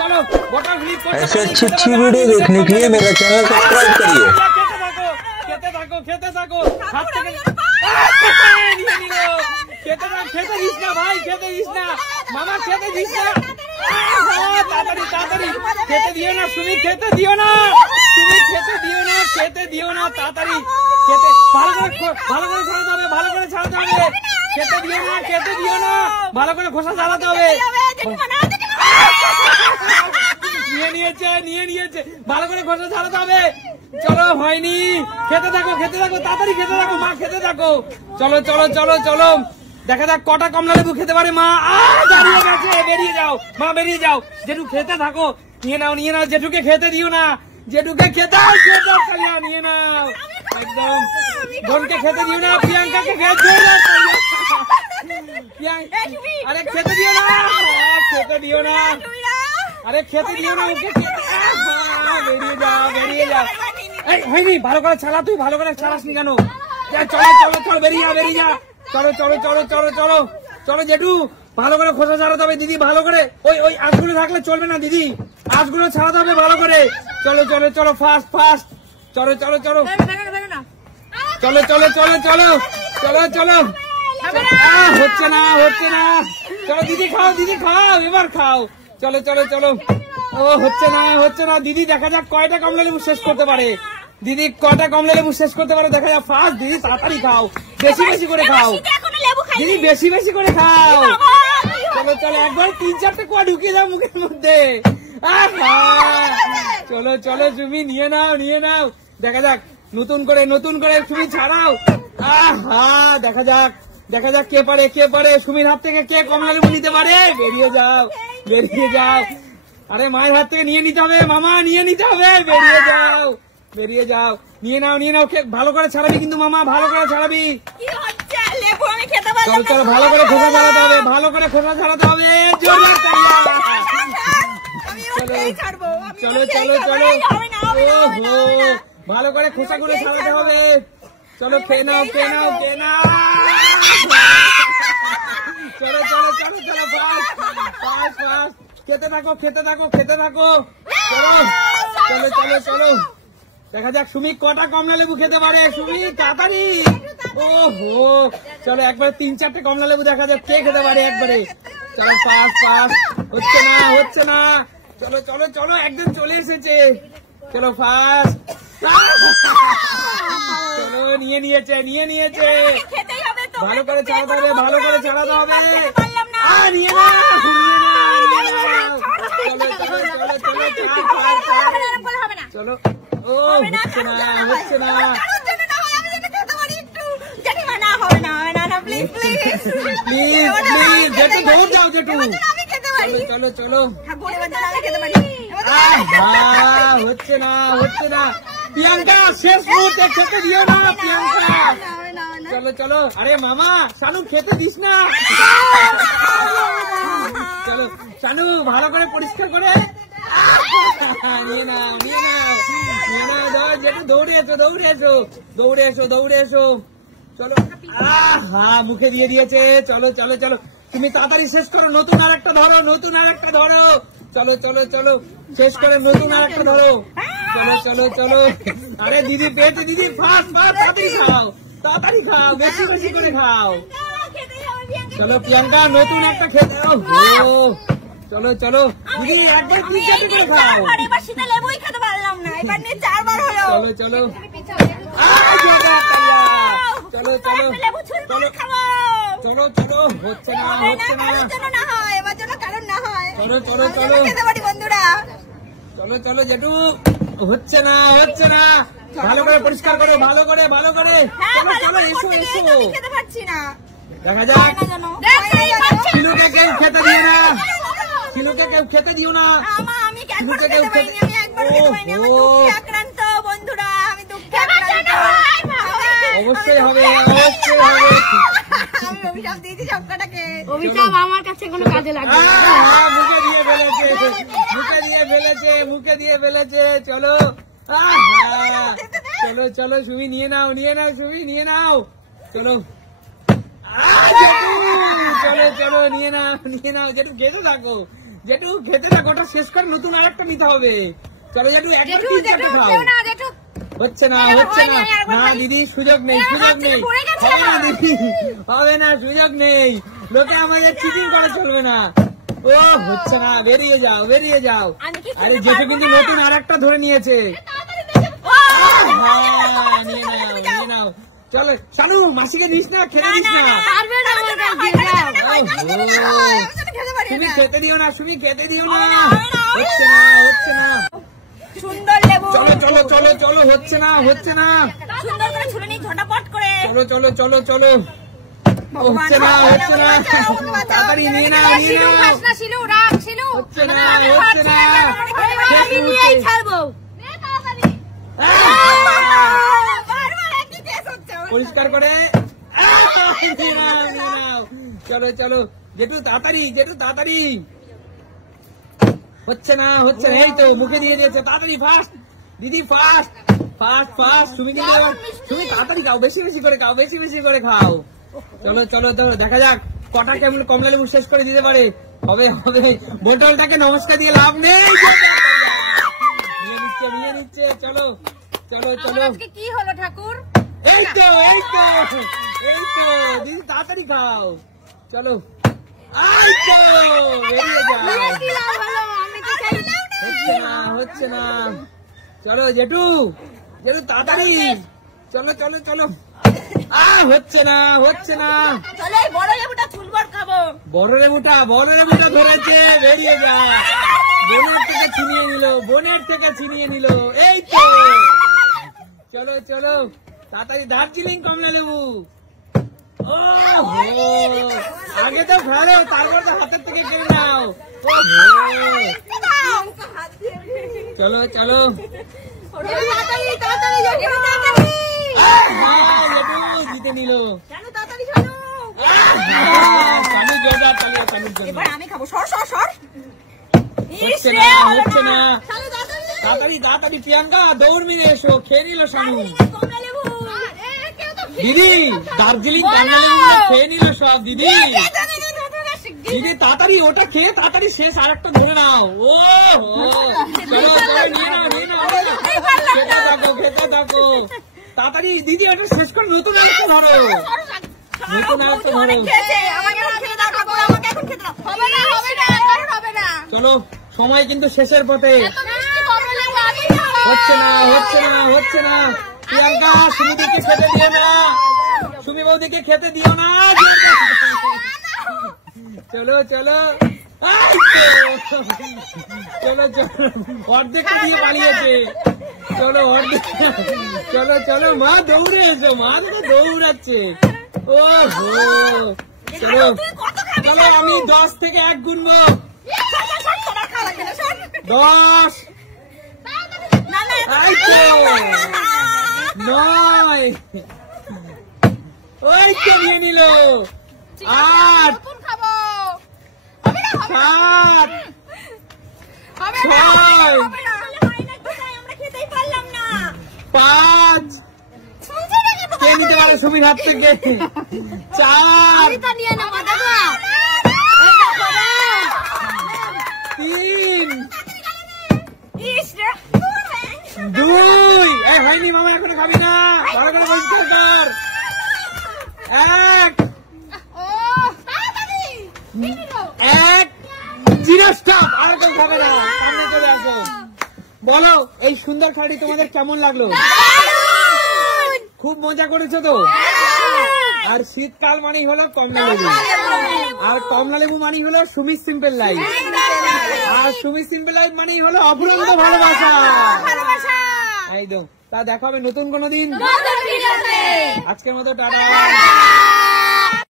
चलो बोतल फ्लिप ऐसे अच्छी वीडियो देखने के लिए मेरा चैनल सब्सक्राइब करिए। खेते থাকো हाथ থেকে খেতে দিস না ভাই, খেতে দিস না মামা, খেতে দিস না, তাড়াতাড়ি তাড়াতাড়ি খেতে দিও না তুমি, খেতে দিও না তুমি, খেতে দিও না, খেতে দিও না তাড়াতাড়ি, খেতে ভালো করে ছাড়াতে হবে, ভালো করে ছাড়াতে হবে, খেতে দিও না, খেতে দিও না, ভালো করে খোসা ছাড়াতে হবে। নিয়ে নিয়েছে ভালো করে খোসা ছাড়াতে হবে। চলো হয়নি, খেতে থাকো তাড়াতাড়ি খেতে থাকো মা, খেতে থাকো। চলো চলো চলো চলো দেখা যাক কটা কমলা লেবু খেতে পারে মা। দাঁড়িয়ে গেছে, বেরিয়ে যাও মা, বেরিয়ে যাও। জেঠু খেতে থাকো, নিয়ে নাও জেঠুকে খেতে দিও না, জেঠুকে খেতে নিয়ে নাও একদম। বোনকে খেতে দিও না, প্রিয়াঙ্কাকে খেতে দিও না, আরে খেতে দিও না, খেতে দিও না, আরে খেতে দিও না ওকে, বেরিয়ে যাও। হয়নি, ভালো করে ছাড়া, তুই ভালো করে ছাড়াসনি কেন? চলো চলো চলো বেরিয়ে যা, চলো চলো চলো চলো চলো চলো জেঠু ভালো করে খোসা ছাড়াতে হবে দিদি, ভালো করে। ওই আঁশগুলো থাকলে চলবে না দিদি, আঁশগুলো ছাড়াতে হবে ভালো করে। চলো চলো চলো ফাস্ট ফাস্ট, চলো চলো চলো চলো চলো চলো চলো চলো চলো। হচ্ছে না, চলো দিদি খাও এবার খাও, চলো চলো চলো। ও হচ্ছে না দিদি, দেখা যাক কয়টা কমলা লেবু শেষ করতে পারে দিদি, কয়টা কমলা লেবু শেষ করতে পারে দেখা যাক। ফার্স্ট দিদি তাড়াতাড়ি খাও, বেশি করে খাও দিদি, বেশি করে খাও। চলো চলো একবার 3-4টে কোয়া ঢুকিয়ে যাও মুখের মধ্যে। চলো চলো তুমি নিয়ে নাও দেখা যাক, নতুন করে তুমি ছাড়াও। দেখা যাক কে পারে সুমির হাত থেকে কে কমলা লেবু নিতে পারে। বেরিয়ে যাও, আরে মায়ের হাত থেকে নিয়ে নিতে হবে মামা, নিয়ে নিতে হবে, বেরিয়ে যাও, নিয়ে নাও ভালো করে ছাড়াবি কিন্তু মামা, ভালো করে ছাড়াবি। চলো চলো ভালো করে খোসা ছাড়াতে হবে, ভালো করে খোসা ছাড়াতে হবে। চলো চলো চলো ভালো করে খোসাগুলো ছাড়াতে হবে। চলো খেয়ে নাও চলো চলো চলো চলো ফাস্ট খেতে থাকো চলো চলো চলো দেখা যাক সুমি কটা কমলা লেবু খেতে পারে। সুমি তাড়াতাড়ি, ওহো চলো একবার 3-4টে কমলা লেবু দেখা যাক কে খেতে পারে একবারে। চলো ফাস্ট হচ্ছে না চলো চলো চলো একদম চলে এসেছে, চলো ফাস্ট। চলো নিয়ে নিয়েছে ভালো করে ছাড়াতে হবে, নিয়ে না চলো। ও হচ্ছে না প্লিজ জেঠু দৌড় যাও জেঠু, চলো চলো হচ্ছে না প্রিয়াঙ্কা শেষ মুহূর্তে খেতে দিও না প্রিয়াঙ্কা। চলো চলো আরে মামা শানু খেতে দিস না, চলো শানু ভালো করে পরিষ্কার করে নিয়ে নাও যেটা দৌড়ে এসো চলো। মুখে দিয়ে দিয়েছে, চলো চলো চলো তুমি তাড়াতাড়ি শেষ করো, নতুন আর একটা ধরো চলো চলো চলো শেষ করে নতুন আর একটা ধরো, চলো চলো চলো। আরে দিদি পেয়েছে দিদি, ফাস্ট তাড়াতাড়ি খাও বেশি করে খাও। চলো প্রিয়াঙ্কা নতুন একটা খেতে, চলো চলো দিদি একবার 3-4টে করে খাও। চলো চলো চলো চলো চলো হচ্ছে না চলো জেঠু হচ্ছে না ভালো করে পরিষ্কার করো, ভালো করে চলো চলো এসো দেখা যাক। শিলুকে কেউ খেতে দিও না, অবশ্যই হবে অভিশাপ আমার কাছে কোনো কাজে লাগবে না। মুখে দিয়ে ফেলেছে চলো চলো চলো সুমি নিয়ে নাও সুমি নিয়ে নাও, চলো চলো চলো নিয়ে নাও যেটু জেঠু খেতে থাক, ওটা শেষ করে নতুন আর একটা নিতে হবে। চলো জেঠু একবার তিন চারটে খাও। হচ্ছে না হচ্ছে না, না দিদি সুযোগ নেই, সুযোগ নেই, হবে না দিদি, হবে না, সুযোগ নেই, লোকে আমাদের চিটিং করা চলবে না। ও হচ্ছে না, বেরিয়ে যাও বেরিয়ে যাও। আরে জেঠু কিন্তু নতুন আর একটা ধরে নিয়েছে। হ্যাঁ নিয়ে নাও নিয়ে নাও। চলো শানু মাসিকে দিস না, খেতে দিস না। তুমি খেতে দিও না, তুমি খেতে দিও না, হচ্ছে না হচ্ছে না। সুন্দর লেবু, চলো চলো চলো চলো, হচ্ছে না হচ্ছে না, সুন্দর করে ছুলে নি ঝটাপট করে। চলো চলো চলো চলো, হচ্ছে না হচ্ছে না, তাড়াতাড়ি নিয়ে নাও নিয়ে নাও। হচ্ছে না হচ্ছে না, আমি নিয়েই ছাড়বো। পরিষ্কার করে নিয়ে নাও নিয়ে নাও। চলো চলো জেঠু তাড়াতাড়ি, জেঠু তাড়াতাড়ি, হচ্ছে না হচ্ছে না, এই তো মুখে দিয়ে দিয়েছে, তাড়াতাড়ি ফাস্ট দিদি, ফাস্ট ফাস্ট ফাস্ট। তুমি কিন্তু তুমি তাড়াতাড়ি খাও, বেশি বেশি করে খাও, বেশি বেশি করে খাও। চলো চলো তো দেখা যাক কটা কেমন কমলা লেবু শেষ করে দিতে পারে। হবে হবে, বোতলটাকে নমস্কার দিয়ে লাভ নেই, নিয়ে নিচ্ছে নিয়ে নিচ্ছে। চলো চলো চলো, কি হলো ঠাকুর? এই তো এই তো এই তো দিদি, তাড়াতাড়ি খাও। চলো এই তো, বেরিয়ে যাও। হচ্ছে না হচ্ছে না, চলো জেঠু জেঠু তাড়াতাড়ি, চলো চলো চলো। হচ্ছে না হচ্ছে না, চলো এই বড় লেবুটা ফুলবার খাবো। বড় লেবুটা ধরেছে, বেরিয়ে যা। বোনের থেকে ছিনিয়ে নিল, বোনের থেকে ছিনিয়ে নিল, এই তো। চলো চলো তাড়াতাড়ি, দার্জিলিং কমলা লেবু। ও আগে তো ফেলো, তারপর তো হাতের থেকে কেড়ে নাও। চলো চলো, জিতে নিল। আমি খাবো, সর সর সর। হচ্ছে না হচ্ছে না, তাড়াতাড়ি তাড়াতাড়ি প্রিয়াঙ্কা দৌড় মেরে এসো, খেয়ে নিল শানু। দিদি দার্জিলিং কমলা লেবু খেয়ে নিল সব। দিদি দিদি তাড়াতাড়ি ওটা খেয়ে তাড়াতাড়ি শেষ, আর একটা ধরে নাও। ও চলো চলো, নিয়ে নাও নিয়ে নাও, খেতে থাকো খেতে থাকো তাড়াতাড়ি। দিদি ওটা শেষ করে নতুন আরেকটা ধরো, নতুন আরেকটা ধরো। চলো সময় কিন্তু শেষের পথে, হচ্ছে না হচ্ছে না হচ্ছে না। প্রিয়াঙ্কা সুমিদিকে খেতে দিও না, সুমি বৌদিকে খেতে দিও না। চলো চলো চলো চলো, অর্ধেক দিয়ে পালিয়েছে। চলো অর্ধেক, চলো চলো, মা দৌড়ে এসো, মা তো দৌড়াচ্ছে। ও হো, চলো চলো, আমি 10 থেকে 1 গুনবো। 10, 9, ওই তো নিয়ে নিল। 8, 7, 6, 5, কে নিতে পারে সুমির হাত থেকে? 4, 3, 2, হয়নি মামা, এখন খাবি না, ভালো করে পরিষ্কার কর। 1, 0 স্টপ, আর কেউ খাবে না, সামনে চলে আসো। বলো এই সুন্দর খাড়ি তোমাদের কেমন লাগলো? খুব মজা করেছো তো? আর শীতকাল মানেই হলো কমলা লেবু, আর কমলা লেবু মানেই হলো সুমি সিম্পল লাইফ, আর সুমি সিম্পল লাইফ মানেই হলো অফুরন্ত ভালোবাসা। একদম, তা দেখা হবে নতুন কোনো দিন। আজকের মতো টাটা।